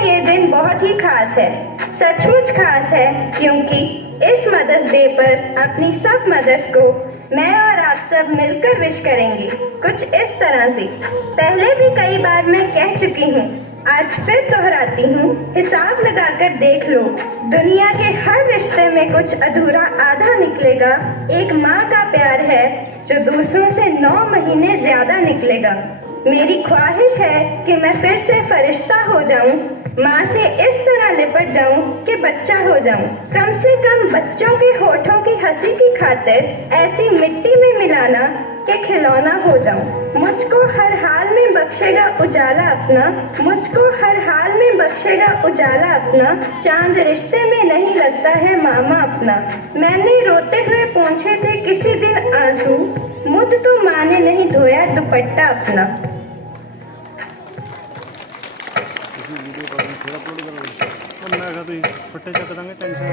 ये दिन बहुत ही खास है, सचमुच खास है, क्योंकि इस मदर्स डे पर अपनी सब मदर्स को मैं और आप सब मिलकर विश करेंगे कुछ इस तरह से। पहले भी कई बार मैं कह चुकी हूँ, आज फिर दोहराती हूँ, हिसाब लगाकर देख लो, दुनिया के हर रिश्ते में कुछ अधूरा आधा निकलेगा। एक माँ का प्यार है जो दूसरों से 9 महीने ज्यादा निकलेगा। मेरी ख्वाहिश है कि मैं फिर से फरिश्ता हो जाऊं, माँ से इस तरह लिपट जाऊं कि बच्चा हो जाऊं। कम से कम बच्चों के होठों की हंसी की खातिर ऐसी मिट्टी में मिलाना कि खिलौना हो जाऊं। मुझको हर हाल में बख्शेगा उजाला अपना, मुझको हर हाल में बख्शेगा उजाला अपना। चांद रिश्ते में नहीं लगता है मामा अपना। मैंने रोते हुए पोंछे थे किसी दिन आंसू, मुझ तो माँ ने नहीं धोया दुपट्टा अपना। फटे चक देंगे टेंशन।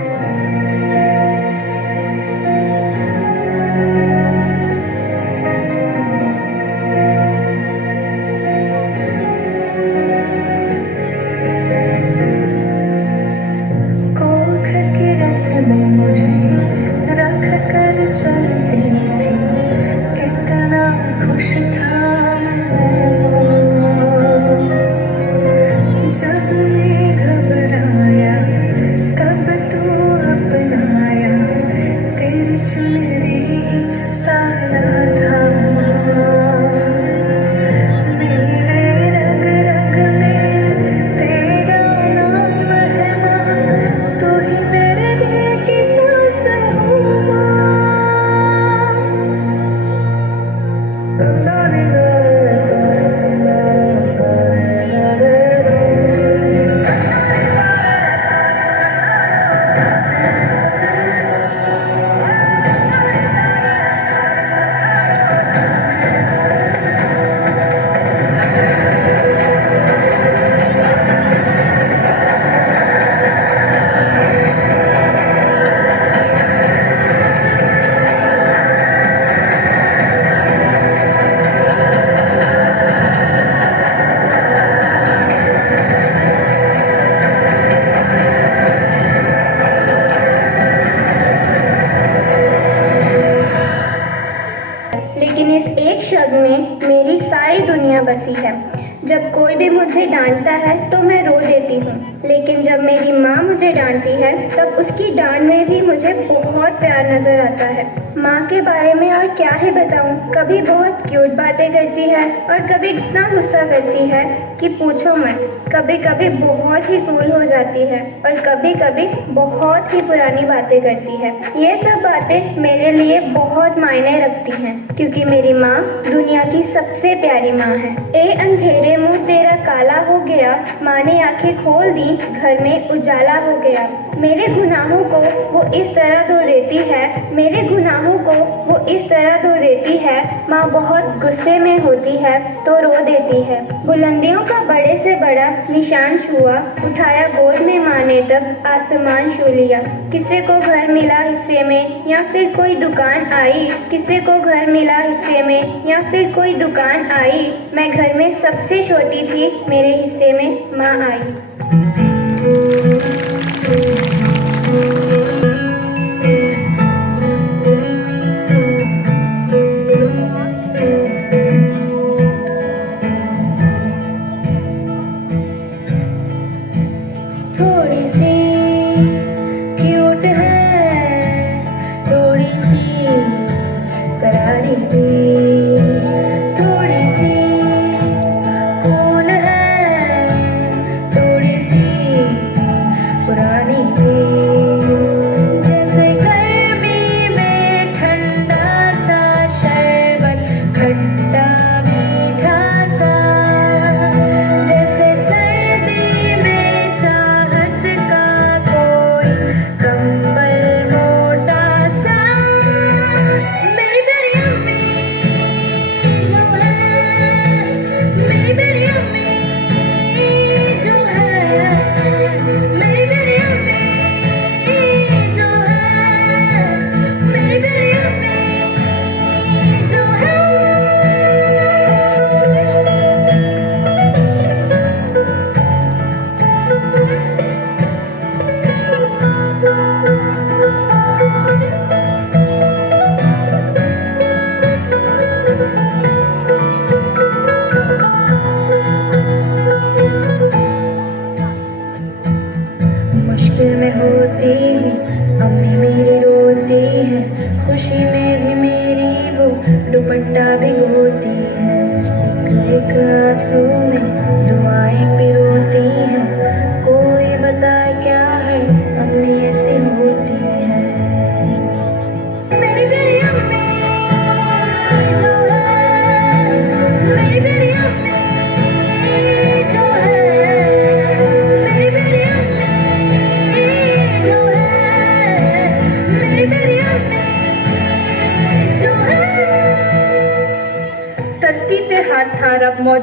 में मेरी सारी दुनिया बसी है। जब कोई भी मुझे डांटता है तो मैं रो देती हूँ, लेकिन जब मेरी माँ मुझे डांटती है तब उसकी डांट में भी मुझे बहुत प्यार नजर आता है। माँ के बारे में और क्या ही बताऊँ, कभी बहुत क्यूट बातें करती है और कभी इतना गुस्सा करती है कि पूछो मत। कभी कभी बहुत ही कूल हो जाती है और कभी कभी बहुत ही पुरानी बातें करती है। ये सब बातें मेरे लिए बहुत मायने रखती हैं, क्योंकि मेरी माँ दुनिया की सबसे प्यारी माँ है। ए अंधेरे मुँह तेरा काला हो गया, माँ ने आंखें खोल दी, घर में उजाला हो गया। मेरे गुनाहों को वो इस तरह धो देती है, मेरे गुनाहों को वो इस तरह धो देती है। माँ बहुत गुस्से में होती है तो रो देती है। बुलंदियों का बड़े से बड़ा निशान छुआ, उठाया गोद में माँ ने तब आसमान छू लिया। किसी को घर मिला हिस्से में या फिर कोई दुकान आई, किसी को घर मिला हिस्से में या फिर कोई दुकान आई। मैं घर में सबसे छोटी थी, मेरे हिस्से में माँ आई। थोड़ी सी क्यूट है, थोड़ी सी करारी भी, थोड़ी सी कौन है, थोड़ी सी पुरानी भी। जैसे गर्मी में ठंडा सा शरबत, खट्टा मीठा सा, जैसे सर्दी में चाहत का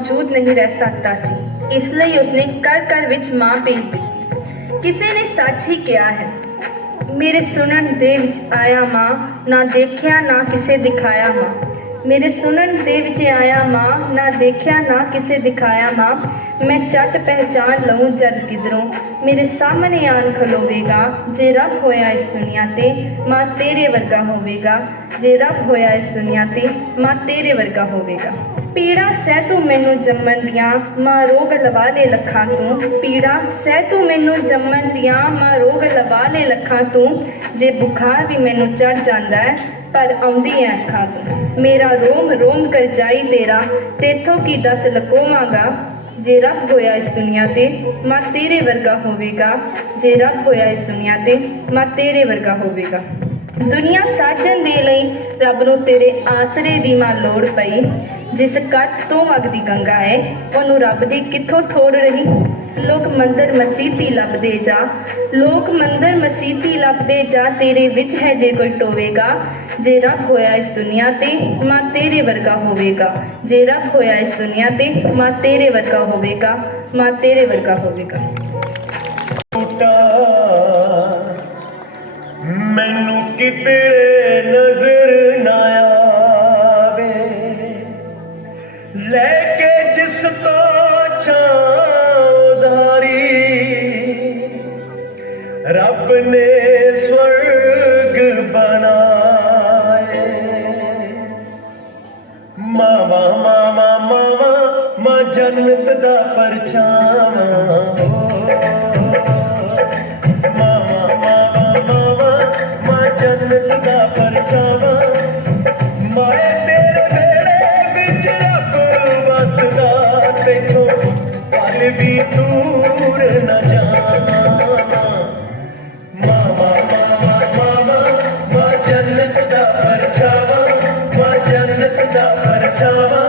ਮੌਜੂਦ ਨਹੀਂ ਰਹਿ ਸਕਦਾ ਸੀ। ਇਸ ਲਈ ਉਸਨੇ ਘਰ ਘਰ ਵਿੱਚ ਮਾਂ ਭੇਜ ਦਿੱਤੀ। ਕਿਸੇ ਨੇ ਸੱਚ ਹੀ ਕਿਹਾ ਹੈ, ਮੇਰੇ ਸੁਣਨ ਦੇ ਵਿੱਚ ਆਇਆ ਮਾਂ, ਨਾ ਦੇਖਿਆ ਨਾ ਕਿਸੇ ਦਿਖਾਇਆ ਮਾਂ। ਮੇਰੇ ਸੁਣਨ ਦੇ ਵਿੱਚ ਆਇਆ ਮਾਂ, ਨਾ ਦੇਖਿਆ ਨਾ ਕਿਸੇ ਦਿਖਾਇਆ ਮਾਂ। ਮੈਂ ਝੱਟ ਪਹਿਚਾਨ ਲਊਂ ਜਦ ਕਿਧਰੋਂ ਮੇਰੇ ਸਾਹਮਣੇ ਆਣ ਖਲੋਵੇਗਾ। ਜੇ ਰੱਬ ਹੋਇਆ ਇਸ ਦੁਨੀਆ ਤੇ ਮਾਂ ਤੇਰੇ ਵਰਗਾ ਹੋਵੇਗਾ। ਜੇ ਰੱਬ ਹੋਇਆ ਇਸ ਦੁਨੀਆ ਤੇ ਮਾਂ ਤੇਰੇ ਵਰਗਾ ਹੋਵੇਗਾ। ਪੀੜਾ ਸਹਿ ਤੂੰ ਮੈਨੂੰ ਜੰਮਣ ਦੀਆਂ, ਮਾਂ ਰੋਗ ਲਵਾ ਲੈ ਲੱਖਾਂ ਤੂੰ। ਪੀੜਾ ਸਹਿ ਤੂੰ ਮੈਨੂੰ ਜੰਮਣ ਦੀਆਂ, ਮਾਂ ਰੋਗ ਲਵਾ ਲੈ ਲੱਖਾਂ ਤੂੰ। ਜੇ ਬੁਖਾਰ ਵੀ ਮੈਨੂੰ ਚੜ ਜਾਂਦਾ ਹੈ ਪਰ ਆਉਂਦੀ ਐ ਅੱਖਾਂ ਤੂੰ। ਮੇਰਾ ਰੋਮ ਰੋਮ ਕਰ ਜਾਈ ਤੇਰਾ, ਤੇਥੋਂ ਕੀ ਦੱਸ ਲਕੋਵਾਂਗਾ। ਜੇ ਰੱਬ ਹੋਇਆ ਇਸ ਦੁਨੀਆ ਤੇ ਮਾਂ ਤੇਰੇ ਵਰਗਾ ਹੋਵੇਗਾ। ਜੇ ਰੱਬ ਹੋਇਆ ਇਸ ਦੁਨੀਆ ਤੇ ਮਾਂ ਤੇਰੇ ਵਰਗਾ ਹੋਵੇਗਾ। ਦੁਨੀਆ ਸਾਜਣ ਦੇ ਲਈ ਰੱਬ ਨੂੰ ਤੇਰੇ ਆਸਰੇ ਦੀ ਮਾਂ ਲੋੜ ਪਈ। ਜਿਸ ਕੱਟ ਤੋਂ ਵਗਦੀ ਗੰਗਾ ਹੈ ਉਹਨੂੰ ਰੱਬ ਦੀ ਕਿੱਥੋਂ ਥੋੜ ਰਹੀ। ਲੋਕ ਮੰਦਰ ਮਸੀਤੀ ਲੱਭਦੇ ਜਾ, ਲੋਕ ਮੰਦਰ ਮਸੀਤੀ ਲੱਭਦੇ ਜਾ। ਤੇਰੇ ਵਿੱਚ ਹੈ ਜੇ ਕੋਈ ਟੋਵੇਗਾ। ਜੇ ਰੱਬ ਹੋਇਆ ਇਸ ਦੁਨੀਆ ਤੇ ਮਾਂ ਤੇਰੇ ਵਰਗਾ ਹੋਵੇਗਾ। ਜੇ ਰੱਬ ਹੋਇਆ ਇਸ ਦੁਨੀਆ ਤੇ ਮਾਂ ਤੇਰੇ ਵਰਗਾ ਹੋਵੇਗਾ। ਮਾਂ ਤੇਰੇ ਵਰਗਾ ਹੋਵੇਗਾ। ਮੈਨੂੰ ਕਿਤੇ ਨਜ਼ਰ ਨਾ ਆਵੇ, ਲੈ ਕੇ ਜਿਸ ਤੋਂ ਛਾਂ ਉਧਾਰੀ। ਰੱਬ ਨੇ स्वर्ग बनाए। मावा मावा मावा मां जन्नत दा परछावा। मावा मावा मावा मां जन्नत दा परछावा। माए तेरे बेड़े विच रब वसदा, तेथों पल भी दूर न जावा। मावा मावा मावा मां जन्नत दा परछावा। मां जन्नत दा परछावा।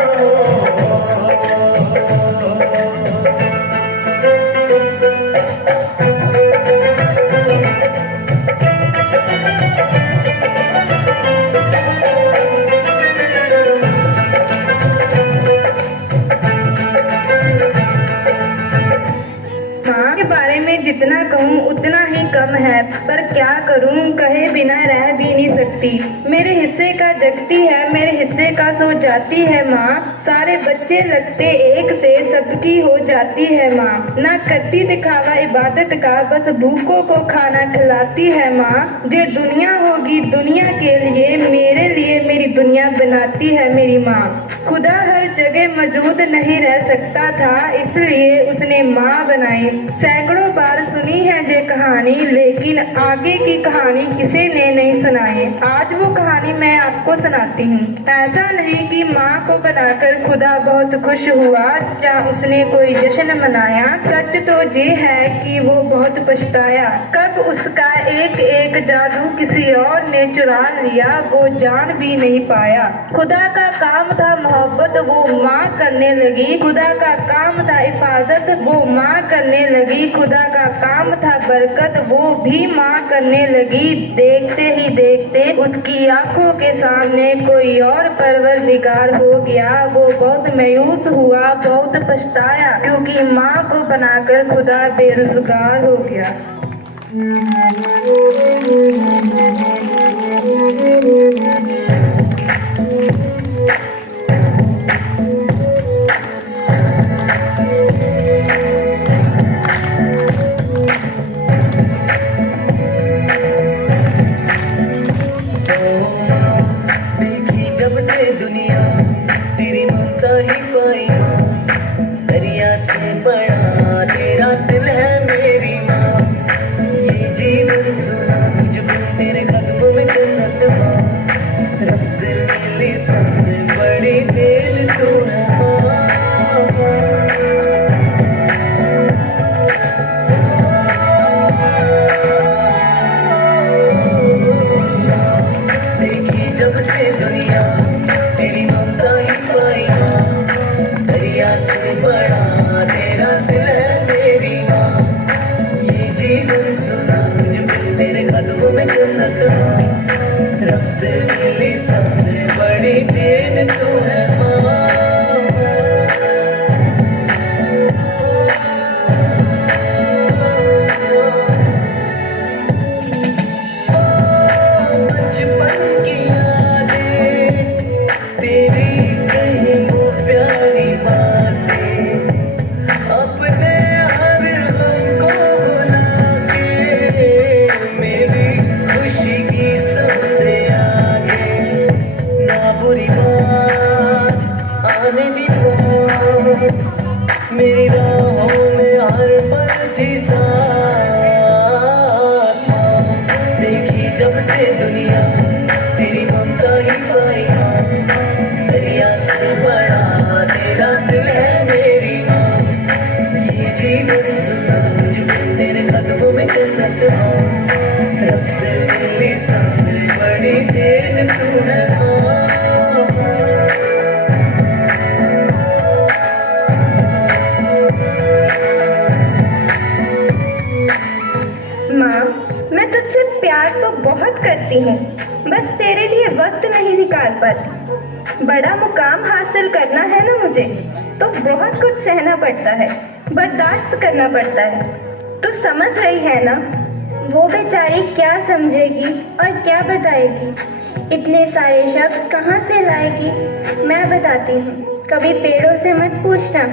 माँ के बारे में जितना कहूँ उतना ही कम है, पर क्या करूँ कहे बिना रह भी नहीं सकती। मेरे हिस्से का जगती है, मेरे हिस्से का सो जाती है माँ। सारे बच्चे लगते एक से सबकी हो जाती है माँ। ना करती दिखावा इबादत का, बस भूखों को खाना खिलाती है माँ। जो दुनिया होगी दुनिया के लिए, मेरे लिए मेरी दुनिया बनाती है मेरी माँ। खुदा हर जगह मौजूद नहीं रह सकता था, इसलिए उसने माँ बनाई। सैकड़ों बार सुनी है जे कहानी, लेकिन आगे की कहानी किसी ने नहीं सुनाई। आज वो कहानी मैं आपको सुनाती हूँ। ऐसा नहीं कि माँ को बनाकर खुदा बहुत खुश हुआ या उसने कोई जश्न मनाया। सच तो ये है कि वो बहुत पछताया। कब उसका एक एक जादू किसी और ने चुरा लिया, वो जान भी नहीं पाया। खुदा का काम था मोहब्बत, वो माँ करने लगी। खुदा का काम था हिफाजत, वो माँ करने लगी। खुदा का काम था बरकत, वो भी माँ करने लगी। देखते ही देखते उसकी आंखों के सामने कोई और परवरदिगार हो गया। वो बहुत मायूस हुआ, बहुत पछताया, क्योंकि माँ को बनाकर खुदा बेरोजगार हो गया। देखी जब से दुनिया तेरी ममता ही पाई माँ। दरिया से बड़ा तेरा दिल है मेरी माँ। ये जीवन सुना मुझको तेरे कदमों में जन्नत माँ। रब पल थी साथ माँ। देखी जब से दुनिया तेरी ममता ही पाई माँ। दरिया से बड़ा तेरा दिल है मेरी माँ। ये जीवन सुना मुझको तेरे कदमों में जन्नत माँ। रब से मिली सबसे बड़ी देन तू है माँ। माँ, मैं तुझसे प्यार तो बहुत करती हूँ, बस तेरे लिए वक्त नहीं निकाल पाती। बड़ा मुकाम हासिल करना है ना मुझे, तो बहुत कुछ सहना पड़ता है, बर्दाश्त करना पड़ता है। तो समझ रही है ना? वो बेचारी क्या समझेगी और क्या बताएगी? इतने सारे शब्द कहाँ से लाएगी? मैं बताती हूँ। कभी पेड़ों से मत पूछना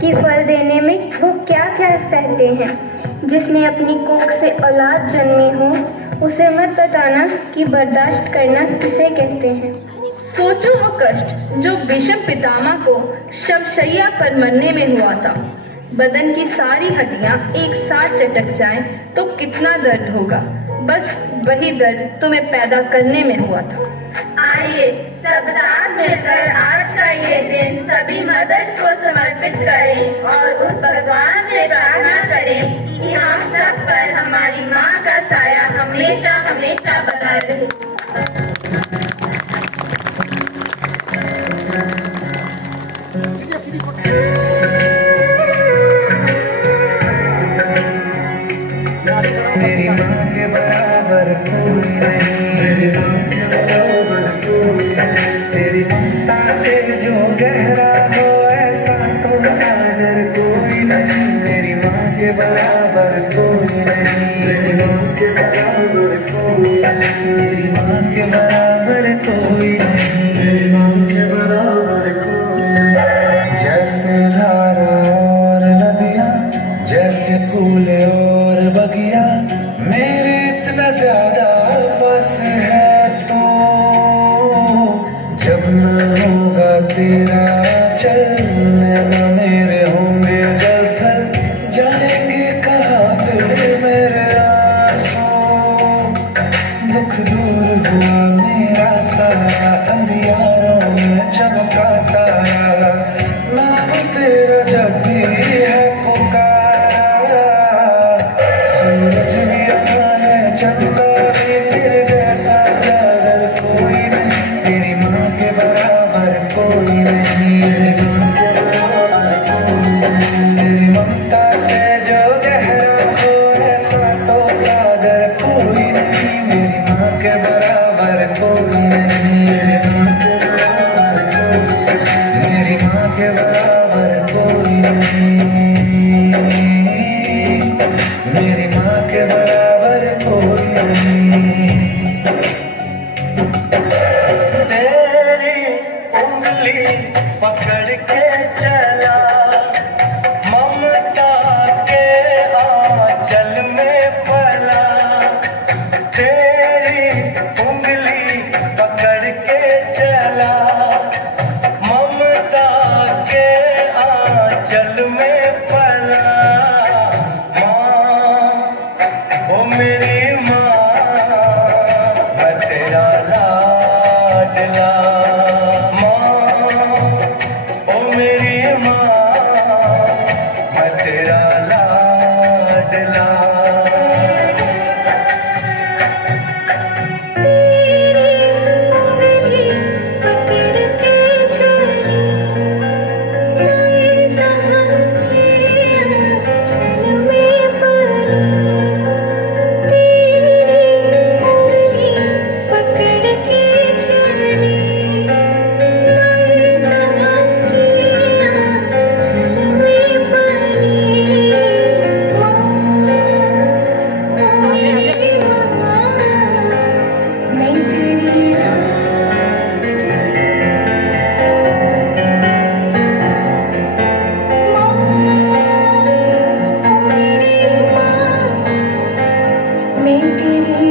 कि फल देने में वो क्या क्या सहते हैं। जिसने अपनी कोख से औलाद जन्मी हो, उसे मत बताना कि बर्दाश्त करना किसे कहते हैं। सोचो वो कष्ट जो भीष्म पितामह को शवशैया पर मरने में हुआ था। बदन की सारी हड्डियां एक साथ चटक जाएं तो कितना दर्द होगा। बस वही दर्द तुम्हें पैदा करने में हुआ था। आइए सब साथ मिलकर आज का ये दिन सभी मदर्स को समर्पित करें और उस भगवान से प्रार्थना करें कि हम सब पर हमारी माँ का साया हमेशा हमेशा बना रहे। तेरी माँ के बराबर कोई नहीं। तेरी माँ के बराबर कोई नहीं। तेरी ममता से जो गहरा हो ऐसा तो सागर कोई नहीं। मेरी माँ के बराबर कोई नहीं। तेरी माँ के बराबर कोई नहीं। मेरी माँ के बराबर कोई नहीं। मेरी माँ के बराबर कोई नहीं। जैसे धारा और नदियाँ, जैसे फूल और बगिया, मेरे इतना ज्यादा बस है तू। जब न होगा तेरा चलना न मेरे होंगे जल थल, जाएंगे कहाँ फिर मेरे आंसू। दुख दूर हुआ मेरा सारा, अंधियारों में चमका तारा। नाम तेरा जब भी है पुकारा, सूरज भी आता है चंदा भी, तेरे जैसा जागर कोई नहीं। तेरी माँ के बराबर कोई नहीं। तेरी ममता से जो गहरा हो ऐसा तो सागर कोई नहीं। मेरी माँ के बराबर कोई नहीं। मेरी माँ के बराबर कोई नहीं। मेरी माँ के बराबर कोई नहीं। तेरी उंगली पकड़ के चला, ममता के आंचल में पला। तेरी उंगली पकड़ के चला, ममता के आंचल में पला। ओ मेरी माँ, मैं तेरा लाडला। माँ, ओ मेरी माँ, मैं तेरा लाडला। मैं तेरी